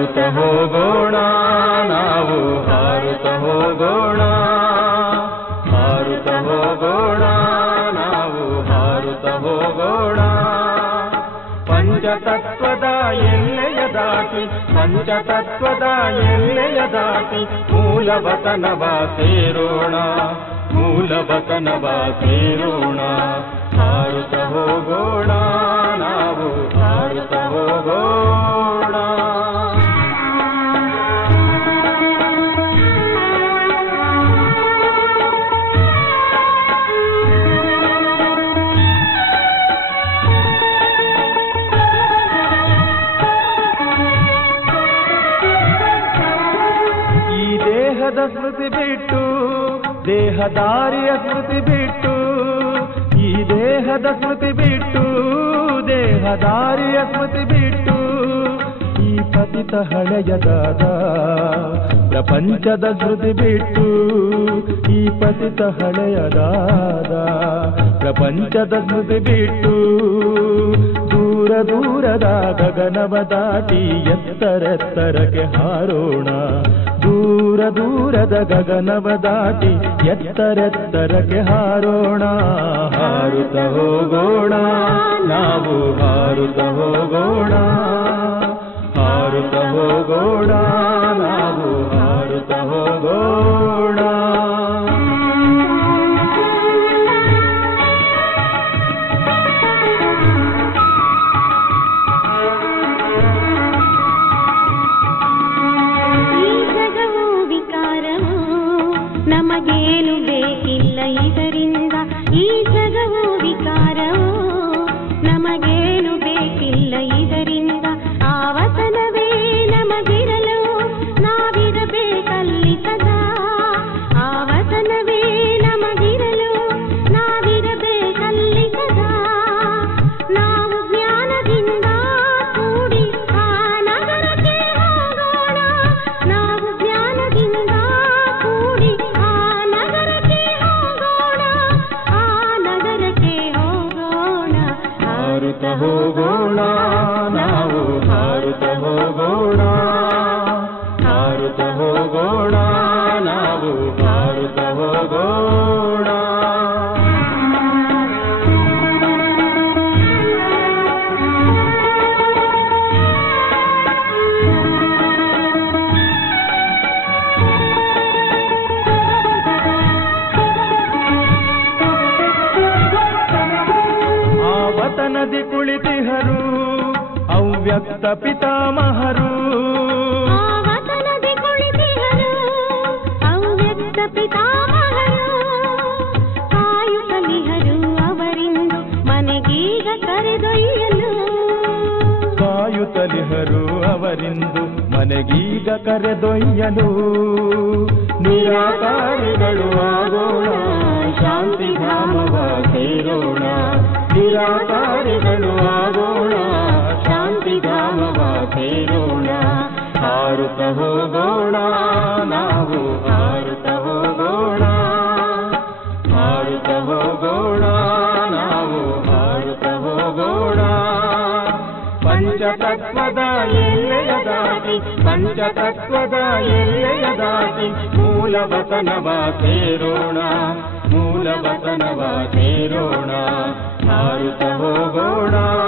ಹಾರುತ ಹೋಗೋಣ, ನಾವು ಹಾರುತ ಹೋಗೋಣ. ಹಾರುತ ಹೋಗೋಣ, ನಾವು ಹಾರುತ ಹೋಗೋಣ. ಪಂಚತತ್ವದ ಎಲ್ಲೆಯ ದಾಟಿ, ಪಂಚತತ್ವದ ಎಲ್ಲೆಯ ದಾಟಿ ಮೂಲವತನವ ಸೇರೋಣ ಮೂಲವತನವ ಸೇರೋಣ. ಹಾರುತ ಹೋಗೋಣ, ನಾವು ಹಾರುತ ಹೋಗೋಣ. ದೇಹದ ಸ್ಮೃತಿ ಬಿಟ್ಟು, ದೇಹದಾರಿಯ ಸ್ಮೃತಿ ಬಿಟ್ಟು, ಈ ದೇಹದ ಸ್ಮೃತಿ ಬಿಟ್ಟು, ದೇಹದಾರಿಯ ಸ್ಮೃತಿ ಬಿಟ್ಟು, ಈ ಪತಿತ ಹಳೆಯದಾದ ಪ್ರಪಂಚದ ಸ್ಮೃತಿ ಬಿಟ್ಟು, ಈ ಪತಿತ ಹಳೆಯದಾದ ಪ್ರಪಂಚದ ಸ್ಮೃತಿ ಬಿಟ್ಟು, ದೂರ ದೂರದ ಗಗನವ ದಾಟಿ ಎತ್ತರೆತ್ತರಕ್ಕೆ ಹಾರೋಣ. ದೂರ ದೂರದ ಗಗನವ ದಾಟಿ ಎತ್ತರೆತ್ತರಕ್ಕೆ ಹಾರೋಣ. ಹಾರುತ ಹೋಗೋಣ. ನಾವು ಹಾರುತ ಹೋಗೋಣ. ಹಾರುತ ಹೋಗೋಣ. ನಾವು ಹಾರುತ ಹೋಗೋಣ. ಆವತನದಿ ಕುಳಿತಿಹರು ಅವ್ಯಕ್ತ ಪಿತಾಮಹರು. ಕಾಯುತ್ತಲಿಹರು ಅವರಿಂದು ಮನೆಗೀಗ ಕರೆದೊಯ್ಯಲು. ನಿರಾಕಾರಿಗಳು ಆಗೋಣ ಶಾಂತಿ ಧಾಮವ ನಿರಾಕಾರಿಗಳು ಆಗೋಣ. ಶಾಂತಿ ಧಾಮವ ಸೇರೋಣ. ಹಾರುತ್ತ ಹೋಗೋಣ. ನಾವು ಹಾರುತ್ತ ಹೋಗೋಣ. ಹಾರುತ್ತ ಹೋಗೋಣ. ನಾವು ಹಾರುತ್ತ ಹೋಗೋಣ. ಪಂಚತತ್ವದ ಎಲ್ಲೆಯ ದಾಟಿ, ಪಂಚತತ್ವದ ಎಲ್ಲೆಯ ದಾಟಿ ಮೂಲವತನವ ಸೇರೋಣ. ಮೂಲವತನವ ಸೇರೋಣ. गोड